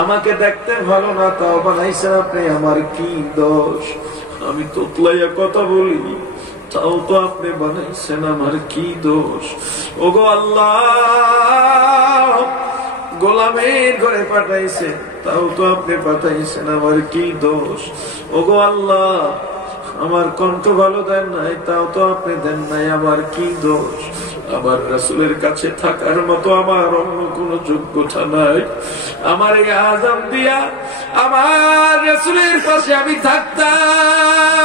আমাকে দেখতে ভালো না তাও বানাইছেন আপনি, আমার কি দোষ? আমি তোতলাইয়া কথা বলি তাও তো আপনি বানাইছেন, আমার কি দোষ? ওগো আল্লাহ, গোলামের ঘরে পাঠাইছেন তাও তো আপনি পাঠাইছেন, আমার কি দোষ? ওগো আল্লাহ, আমার কণ্ঠ ভালো দেন নাই তাও তো আপনি দেন নাই, আমার কি দোষ? আমার রাসূলের কাছে থাকার মতো আমার অন্য কোন যোগ্যতা নাই। আমার এই আযাব দিয়া আমার রাসূলের পাশে আমি থাকতাম।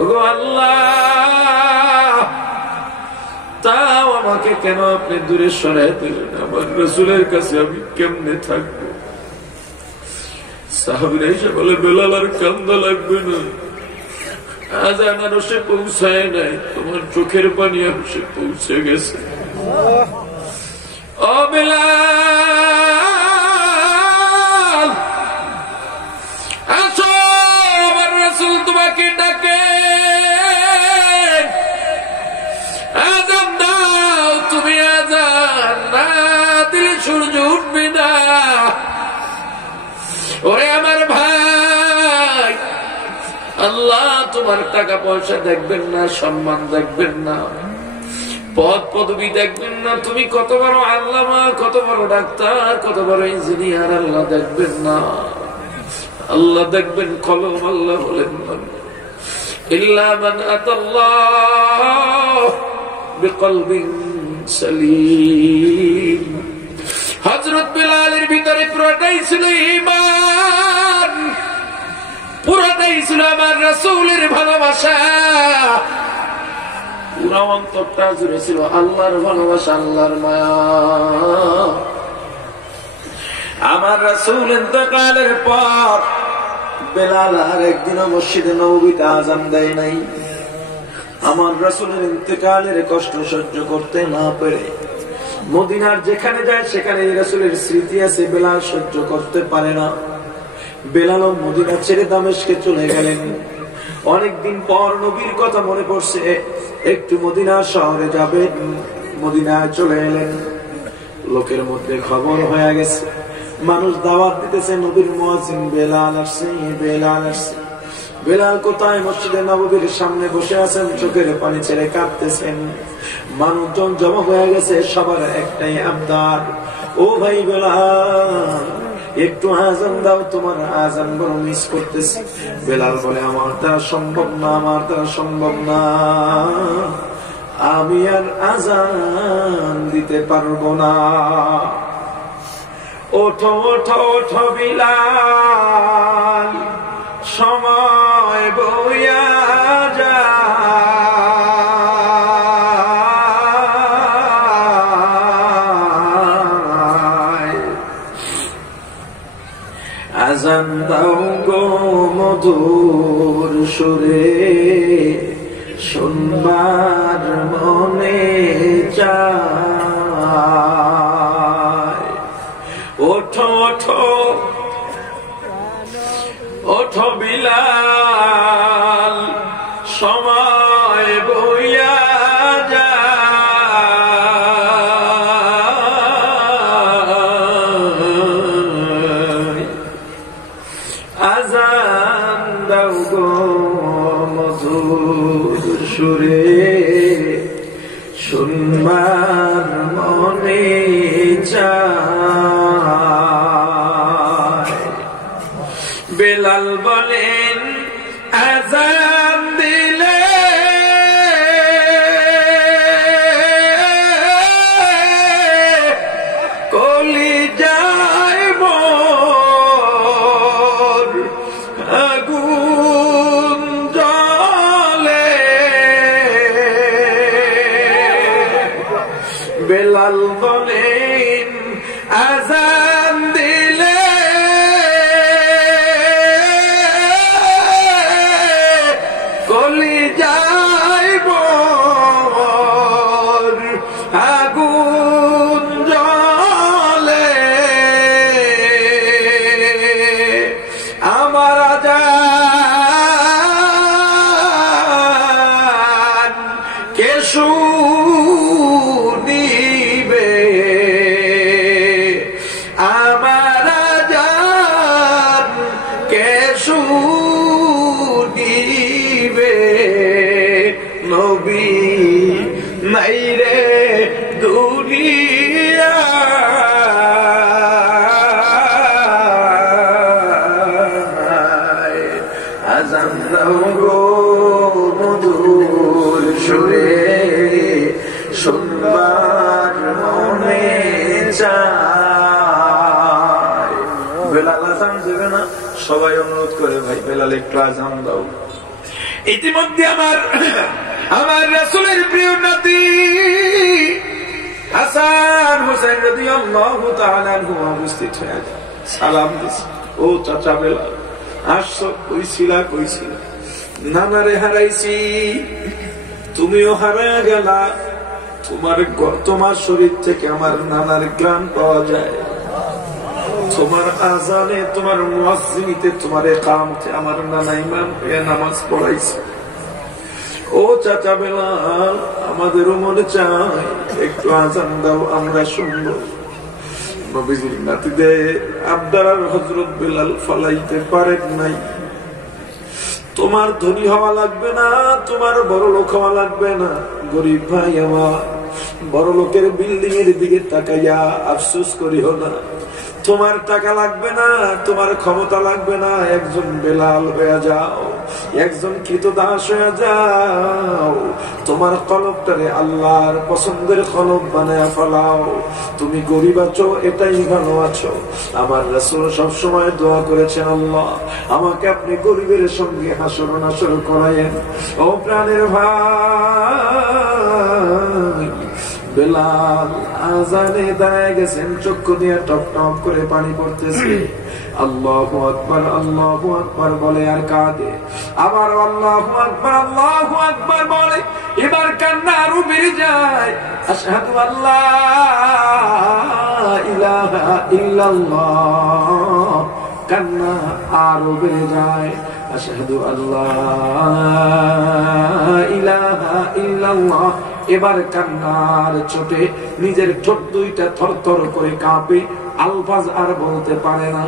ওগো আল্লাহ, তাও আমাকে কেন আপনি দূরে সরাই দিলেন? আমার রাসূলের কাছে আমি কেমনে থাকবো? সাহাবীরা এসে বলে, বেলাল আর কান্দা লাগবে না, আযান আর সে পৌঁছায় নাই, তোমার চোখের পানি সে পৌঁছে গেছে। ও বেলাল, আসো, আমার রাসূল তোমাকে ডাকে, আযান দাও। তুমি আযান না দিলে সূর্য উঠবে না। ওরে আমার ভাই, আল্লাহ তোমার টাকা পয়সা দেখবেন না, সম্মান দেখবেন না, পদ পদবি দেখবেন না, তুমি কত বড় আল্লামা, কত বড় ডাক্তার, কত বড় ইঞ্জিনিয়ার, আল্লাহ দেখবেন না। আল্লাহ দেখবেন কলম। আল্লাহ বলেন, ইল্লা মান আতাল্লাহ বিকলবিন সালিম। হযরত বেলালের ভিতরে পুরোটাই ছিল ঈমান, পুরোটাই ছিল আমার রাসূলের ভালোবাসা, পুরো অন্তরটা জুড়ে ছিল আল্লাহর ভালোবাসা, আল্লাহর মায়া। আমার রাসূল ইন্তেকালের পর বেলাল আর একদিনও মসজিদে নববীতে আযান দেয় নাই। আমার রাসূলের ইন্তেকালের কষ্ট সহ্য করতে না পেরে মদিনার যেখানে যায় সেখানে রাসূলের স্মৃতি আছে, বেলাল সহ্য করতে পারে না। বেলাল মদিনা ছেড়ে দামেস্কে চলে গেলেন। অনেকদিন পর নবীর কথা মনে পড়ছে, একটু মদিনা শহরে যাবে, মদিনায় চলে এলেন। লোকের মধ্যে খবর হয়ে গেছে, মানুষ দাওয়াত দিতেছে, নবীর মুয়াজ্জিন বেলাল আসছে, বেলাল আসছে। বেলাল কোথায়? মসজিদে নববীর সামনে বসে আছেন, চোখের পানি ছেড়ে কাঁদতেছেন। মানুষজন জমা হয়ে গেছে, সবার একটাই আবদার, ও ভাই বেলাল, একটু আযান দাও, তোমার আযান বড় মিস করতেছি। বেলাল বলে, আমার দ্বারা সম্ভব না, আমার দ্বারা সম্ভব না, আমি আর আযান দিতে পারবো না। ওঠো ওঠো ওঠো বিলাল, সময় বইয়া যায়, আযান দাও গো মধুর সুরে, শুনবার মনে চায়। ওঠো ওঠো ওঠো বিলাল, সময় বইয়া যায়, আযান দাও গো মধুর সুরে, শুনবার মনে চায়। বেলাল বলেন, আযান দিলে কলিজায় মোর আগুন জ্বলে। বেলাল বলেন, আযান দিলে কলিজায় মোর আগুন জ্বলে। আমার আযান কে শুনিবে, দাও গো মধুর সুরে, শুনবার মনে চায়। বেলাল আজান দেবে না, সবাই অনুরোধ করে ভাই বেলাল একটু আজান দাও। ইতিমধ্যে আমার রাসূলের প্রিয় নাতি হাসান হোসেন রাদিয়াল্লাহু তাআলা আনহু উপস্থিত হয়ে সালাম দিছে। ও চাচা বেলাল আসছো? কইছিলা নানারে হারাইছি, তুমিও হারায়া গেলা। তোমার শরীর থেকে আমার নানার গ্রাম পাওয়া যায়, তোমার আজানে, তোমার মুয়াজ্জিনিতে, তোমার ইকামতে আমার নানা ইমাম হয়ে নামাজ পড়াইছে। ও চাচা বেলাল, আমাদেরও মনে চায় একটু আজান দাও, আমরা শুনবো। নবীজির নাতিদের আবদার হযরত বেলাল ফলাইতে পারেন নাই। তোমার ধনী হওয়া লাগবে না, তোমার বড় লোক হওয়া লাগবে না, গরিব ভাই আমার, বড় লোকের বিল্ডিং এর দিকে তাকাইয়া আফসোস করিও না। তোমার টাকা লাগবে না, তোমার ক্ষমতা লাগবে না, একজন বেলাল হয়ে যাও, একজন কৃতদাস হয়ে যাও। তোমার কলবটারে আল্লাহর পছন্দের কলব বানায় ফেলাও। তুমি গরিব আছো, এটাই ভালো আছো। আমার রাসূল সবসময় দোয়া করেছেন, আল্লাহ আমাকে আপনি গরিবের সঙ্গে হাসর নাসর করায়েন। ও প্রাণের ভাই, বেলাল আজানে দাঁড়ায় গেছেন, চক্ষু দিয়ে টপ টপ করে পানি পড়তেছে। আল্লাহু আকবার, আল্লাহু আকবার বলে আর কাঁদে, আবার আল্লাহু আকবার বলে, এবার কান্না আরো বেড়ে যায়। আশহাদু আল্লা ইলাহা ইল্লাল্লাহ, কান্না আরো বেড়ে যায়। আশহাদু আল্লা ইলাহা ইল্লাল্লাহ, এবার কান্নার চোটে নিজের ঠোঁট দুইটা থরথর করে কাঁপে, আলফাজ আর বলতে পারে না,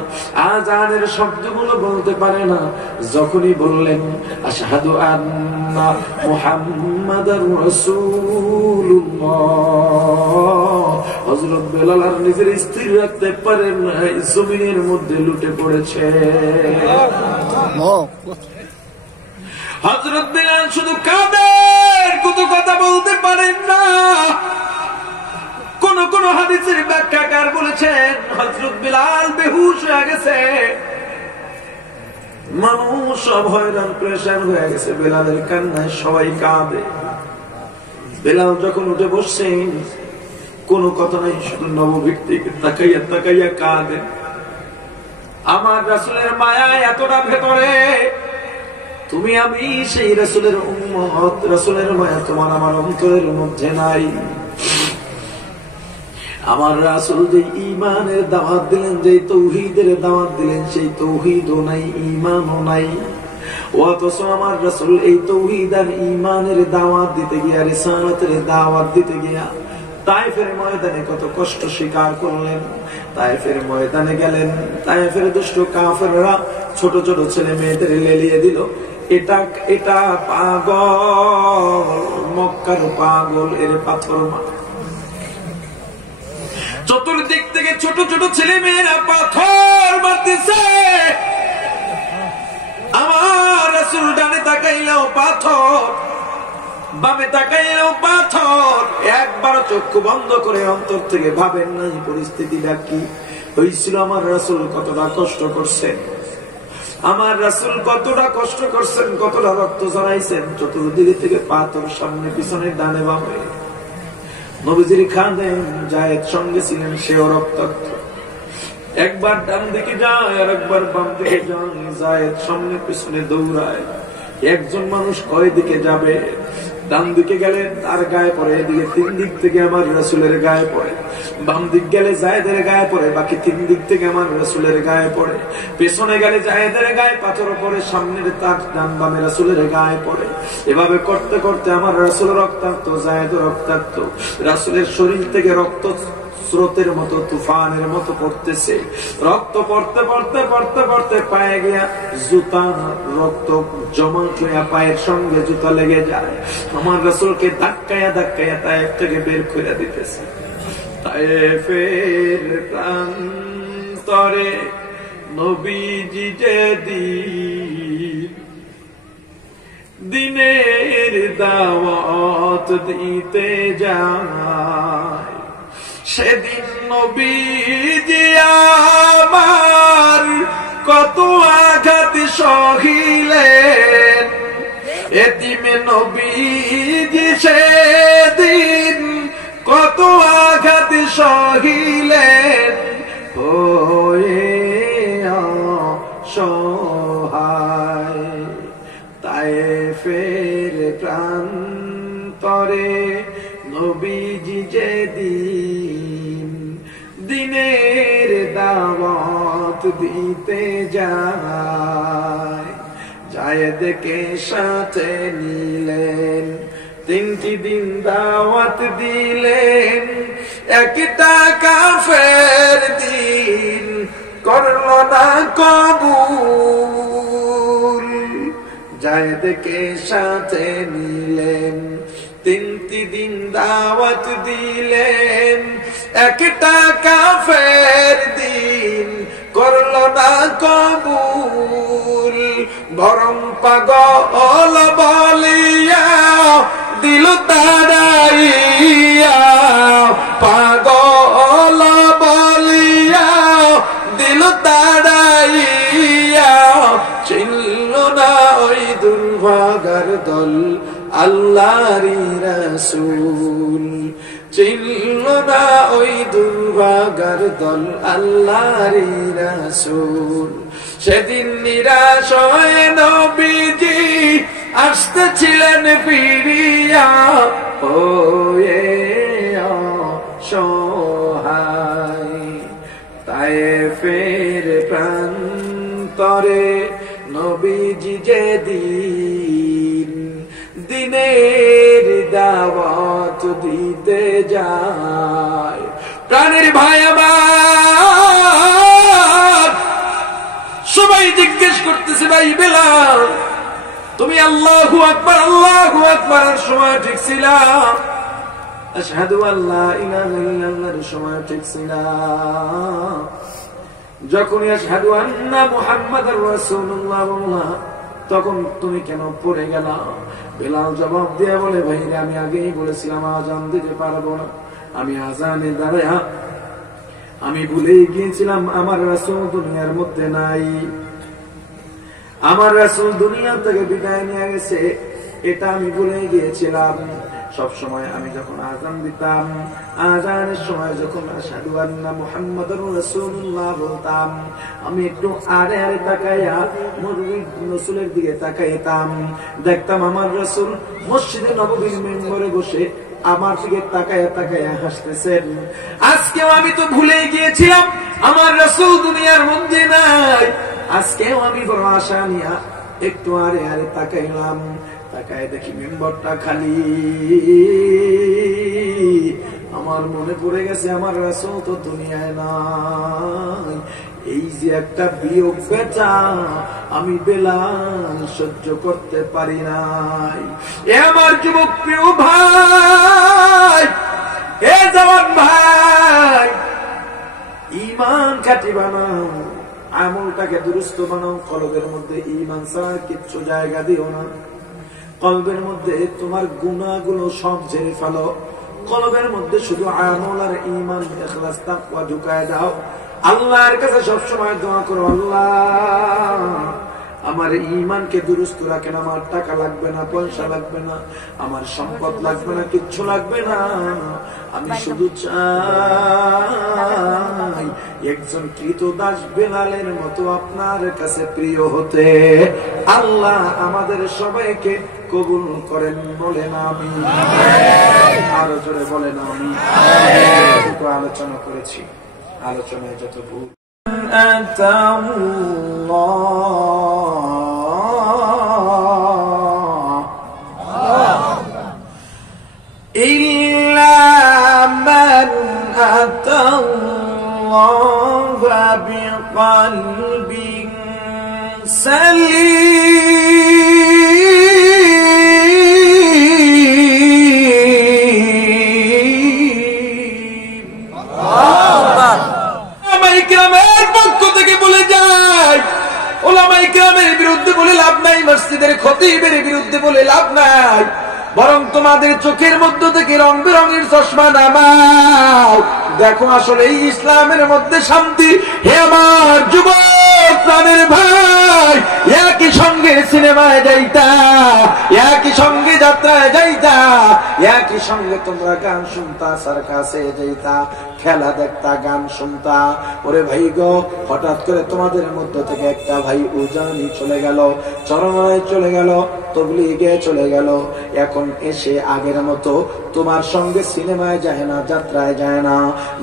আজানের শব্দগুলো বলতে পারে না। যখনই বললেন আশহাদু আন্না মুহাম্মাদার রাসূলুল্লাহ, হযরত বেলাল আর নিজের স্থির রাখতে পারেন না, জমিনের মধ্যে লুটে পড়েছে। হযরত বেলাল শুধু কাঁদেন, কত কথা বলতে পারেন না। কোন হাদিসের ব্যাখ্যাকার বলেছেন হযরত বেলাল বেহুশ হয়ে গেছে, মানুষ সব হয়রান পেরেশান হয়ে গেছে। বেলালের কান্নায় সবাই কাঁদে। বেলাল যখন উঠে বসছেন, কোনো কথা নাই, শুধু নববীর দিকে তাকাইয়া তাকাইয়া কাঁদে। আমার রাসূলের মায়া এতটা ভেতরে, তুমি আমি সেই রাসূলের উম্মত, রাসূলের মায়া তোমার আমার অন্তরের মধ্যে নাই। আমার রাসূল যে ঈমানের দাওয়াত দিলেন, যে তাওহীদের দাওয়াত দিলেন, সেই তাওহীদও নাই, ঈমানও নাই। অথচ আমার রাসূল এই তাওহীদ আর ঈমানের দাওয়াত দিতে গিয়া, রিসালাতের দাওয়াত দিতে গিয়া তায়েফের ময়দানে কত কষ্ট স্বীকার করলেন। তায়েফের ময়দানে গেলেন, তায়েফের দুষ্ট কাফেররা ছোট ছোট ছেলে মেয়েদের লেলিয়ে দিল, এটা পাগল, মক্কার পাগল, এর পাথর মার। চতুর্দিক থেকে ছোট ছোট ছেলে মেয়েরা পাথর মারতেছে। আমার রাসূল ডানে তাকাইলেও পাথর, বামে তাকাইলেও পাথর। একবার চক্ষু বন্ধ করে অন্তর থেকে ভাবেন নাই পরিস্থিতিটা কি হয়েছিল। আমার রাসূল কতটা কষ্ট করছেন, আমার রাসূল কতটা কষ্ট করছেন, কতটা রক্ত ঝরাইছেন। চতুর্দিক থেকে পাথর, সামনে পিছনে ডানে বামে। নবীজির খাদেম জায়েদ সঙ্গে ছিলেন, সেও রক্তাক্ত। একবার ডান দিকে যায় আর একবার বাম দিকে যায়, জায়েদ সামনে পিছনে দৌড়ায়। একজন মানুষ কয় দিকে যাবে? ডান দিকে গেলে তার গায়ে পড়ে, এদিকে তিন দিক থেকে আমার রাসূলের গায়ে পড়ে। বাম দিক গেলে জায়েদের গায়ে পড়ে, বাকি তিন দিক থেকে আমার রাসূলের গায়ে পড়ে। পেছনে গেলে জায়েদের গায়ে পাথর পড়ে, সামনের তার ডান বামে রাসূলের গায়ে পড়ে। এভাবে করতে করতে আমার রাসূল রক্তাক্ত, জায়েদ রক্তাক্ত। রাসূলের শরীর থেকে রক্ত স্রোতের মতো, তুফানের মতো পড়তেছে। রক্ত পড়তে পড়তে পড়তে পড়তে পায়ে গিয়া জুতা, রক্ত জমা হইয়া পায়ের সঙ্গে জুতা লেগে যায়। আমার রাসূলকে ধাক্কায়া ধাক্কায়া তায়েফ থেকে বের করে দিতেছে। তায়েফের প্রান্তরে নবীজি যেদিন দিনের দাওয়াত দিতে যায়। সেদিন নবীজি আমার কত আঘাত সহিলেন, এতিমে নবীজি সেদিন কত আঘাত সহিলেন, হয়ে অসহায়। তায়েফের প্রান্তরে নবীজি যেদিন দিনের দাওয়াত দিতে যায়, জায়েদকে সাথে নিলেন, 3টি দিন দাওয়াত দিলেন। একটা কাফের দিন করল না কবুল, জায়েদকে সাথে নিলেন, 3টি দিন দাওয়াত দিলেন। একটা কাফের দিন করল না কবুল, বরং পাগল বলিয়া দিল তাড়াইয়া, পাগল বলিয়া দিল তাড়াইয়া। চিনল না ওই দুর্ভাগার দল আল্লাহরই রাসূল, চিনল না ওই দুর্ভাগার দল আল্লাহরই রাসূল। সেদিন নিরাশ হয়ে নবীজি আসতেছিলেন ফিরিয়া, হয়ে অসহায়। তায়েফের প্রান্তরে নবীজি যেদিন দিনের দাওয়াত দিতে যায়। প্রাণের ভাই আমার, সবাই জিজ্ঞেস করতেছে, ভাই বেলাল তুমি আল্লাহু আকবার আল্লাহু আকবার সময় ঠিক ছিল, আশহাদু আল্লা ইলাহা ইল্লাল্লাহর সময় ঠিক ছিল, যখন আশহাদু আন্না মুহাম্মাদুর রাসূলুল্লাহ বললা তখন তুমি কেন পড়ে গেলা? বেলাল জবাব দিয়ে বলে, ভাইরা আমি আগেই বলেছিলাম আজান দিতে পারবো না, আমি আজানে দাঁড়ায়া আমি ভুলেই গিয়েছিলাম আমার রাসূল দুনিয়ার মধ্যে নাই, আমার রাসূল দুনিয়া থেকে বিদায় নিয়ে গেছে, এটা আমি ভুলে গিয়েছিলাম। সব সময় আমি যখন আযান দিতাম, আযানের সময় যখন আশহাদু আন্না মুহাম্মাদুর রাসূলুল্লাহ বলতাম, আমি একটু আড়ে আড়ে তাকাইয়া রাসূলের দিকে তাকাইতাম, দেখতাম আমার রাসূল মসজিদে নববীর মিম্বরে বসে আমার দিকে তাকাইয়া তাকাইয়া হাসতেছেন। আজকেও আমি তো ভুলে গিয়েছিলাম আমার রাসূল দুনিয়ার মধ্যে নাই, আজকেও আমি বড় আশা নিয়া একটু আড়ে আড়ে তাকাইলাম, তাকায় দেখি মেম্বরটা খালি। আমার মনে পড়ে গেছে আমার রাসূল তো দুনিয়ায় নাই। এই যে একটা বিয়োগ বেচা আমি বেলাল সহ্য করতে পারি নাই। এ আমার যুবক প্রিয় ভাই, এ জওয়ান ভাই, ঈমান খাঁটি বানাও, আমলটাকে দুরুস্ত বানাও, কলবের মধ্যে ঈমান ছাড়া কিচ্ছু জায়গা দিও না। কলবের মধ্যে তোমার গুনাহগুলো সব ঝেড়ে ফেলো, কলবের মধ্যে শুধু আমল আর ঈমান ইখলাস তাকওয়া ঢুকায় দাও। আল্লাহর কাছে সব সময় দোয়া করো, আল্লাহ আমার ঈমানকে দুরুস্ত রাখেন, আমার টাকা লাগবে না, পয়সা লাগবে না, আমার সম্পদ লাগবে না, কিচ্ছু লাগবে না, আমি শুধু চাই একজন কৃতদাস বেলালের মতো আপনার কাছে প্রিয় হতে। আল্লাহ আমাদের সবাইকে কবুল করেন, বলেন আমিন। আরো জোরে বলেন আমিন। আলোচনা করেছি, আলোচনায় যত ভুল إلا من أتى الله بقلب سليم। ইকরামের পক্ষ থেকে বলে যায়, ওলামায়ে কেরামের বিরুদ্ধে বলে লাভ নাই, মসজিদের খতিবের বিরুদ্ধে বলে লাভ নাই, বরং তোমাদের চোখের মধ্য থেকে রং বেরঙের চশমা নামাও, দেখো আসলে এই ইসলামের মধ্যে শান্তি। হে আমার যুবক প্রাণের ভাই, একই সঙ্গে সিনেমায় যাইতা, একই সঙ্গে যাত্রায় যাইতা, একই সঙ্গে তোমরা গান শুনতা, সার্কাসে যাইতা, খেলা দেখতা, গান শুনতা। ওরে ভাই গো, হঠাৎ করে তোমাদের মধ্য থেকে একটা ভাই উজানি চলে গেল, চরমায় চলে গেল, তবলিগে চলে গেল, এখন এসে আগের মতো তোমার সঙ্গে সিনেমায় যায় না, যাত্রায় যায় না,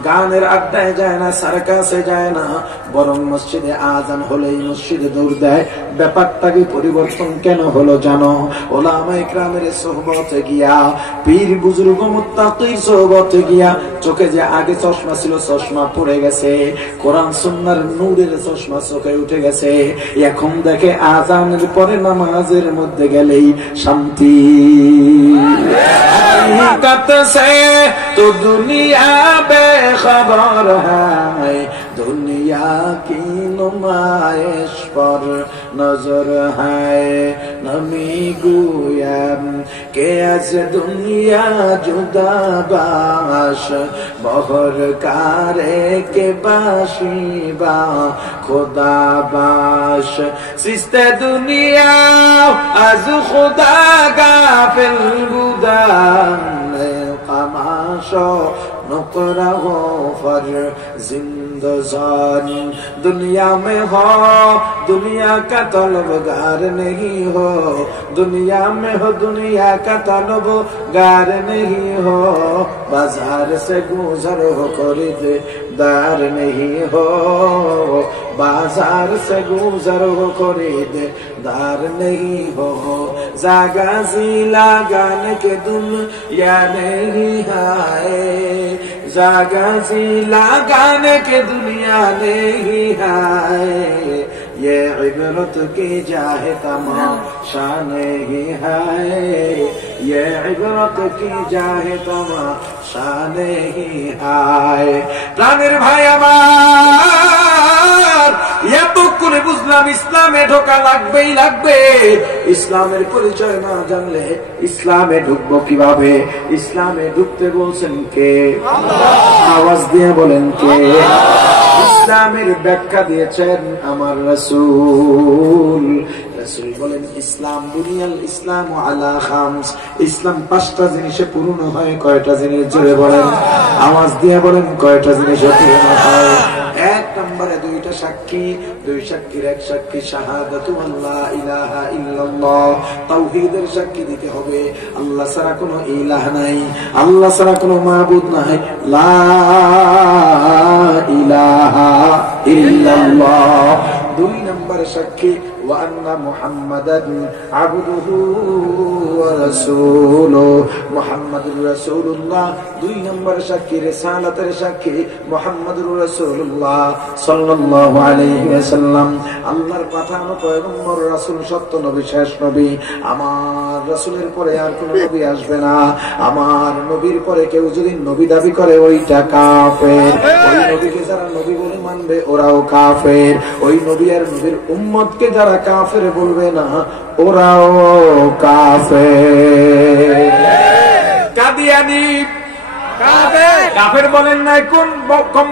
গানের আড্ডায় যায় না, সার্কাসে যায় না, বরং মসজিদে আজান হলেই মসজিদে দৌড় দেয়। ব্যাপারটা কি পরিবর্তন কেন হলো জানো? ওলামায়ে কেরামের সোহবতে গিয়া, পীর বুজুর্গ মুত্তাকির সোহবতে গিয়া চোখে যে আগে চশমা ছিল চশমা পড়ে গেছে, কোরআন সুন্নাহর নূরের চশমা চোখে উঠে গেছে। এখন দেখে আজানের পরে নামাজের মধ্যে গেলেই শান্তি। हकीकत से तो दुनिया बेखबर है, दुनिया की नुमाइश पर नजर है। नमी गुयम के आज दुनिया जुदा बाश, बहर कारे के बाशिबा खुदा बाश। सिस्ते दुनिया आज खुदा गाफिल बुदा, कमाशो नुकरा हो फर जिंदजान। दुनिया में हो दुनिया का तलबगार नहीं हो, दुनिया में हो दुनिया का तलबगार नहीं हो, बाजार से गुजर हो खरीददार नहीं हो, बाजार से गुजर हो खरीददार नहीं हो। जागा जिला गाने के दुनिया नहीं है, जागा जिला गाने के दुनिया नहीं है। ये इबरत की जाहे तमाशा नहीं है, ये इबरत की जाहे तमाशा नहीं है। प्राणेर भाई আমার, এতক্ষণে বুঝলাম ইসলামে ঢোকা লাগবেই লাগবে। ইসলামের পরিচয় না জানলে ইসলামে ঢুকবো কিভাবে? ইসলামে ঢুকতে বলছেন কে? আওয়াজ দিয়ে বলেন কে? ইসলামের ব্যাখ্যা দিয়েছেন আমার রাসূল। রাসূল বলেন ইসলাম বুনিয়াল ইসলাম আলা খামস, ইসলাম পাঁচটা জিনিসে পূর্ণ হয়। কয়টা জিনিস? জোরে বলেন, আওয়াজ দিয়ে বলেন, কয়টা জিনিসে পূর্ণ হয়? এক নম্বরে দুইটা সাক্ষী, দুই সাক্ষীর এক সাক্ষী শাহাদাতু আল্লাহ ইলাহা ইল্লাল্লাহ, তাওহীদের সাক্ষী দিতে হবে, আল্লাহ ছাড়া কোনো ইলাহ নাই, আল্লাহ ছাড়া কোনো মাবুদ নাই, লা ইলাহা ইল্লাল্লাহ। দুই নম্বরে সাক্ষী ওয়া আন্না মুহাম্মাদান আবদুহু ওয়া রাসূলুহু, মুহাম্মাদুর রাসূলুল্লাহ। দুই নম্বর সাক্ষী রিসালাতের সাক্ষী মুহাম্মাদুর রাসূলুল্লাহ সাল্লাল্লাহু আলাইহি ওয়াসাল্লাম, আল্লাহর পাঠানো পয়গম্বর রাসূল, সত্য নবী, শেষ নবী। আমার রাসূলের পরে আর কোন নবী আসবে না। আমার নবীর পরে কেউ যদি নবী দাবি করে ওইটা কাফের। ওই নবীকে যারা নবী বলে মানবে ওরাও কাফের। ওই নবী আর নবীর উম্মতকে যারা কাফের বলবে না ওরাও কাফের। কাদিয়ানি কাফের, কাফের বলেন নাই কোন কম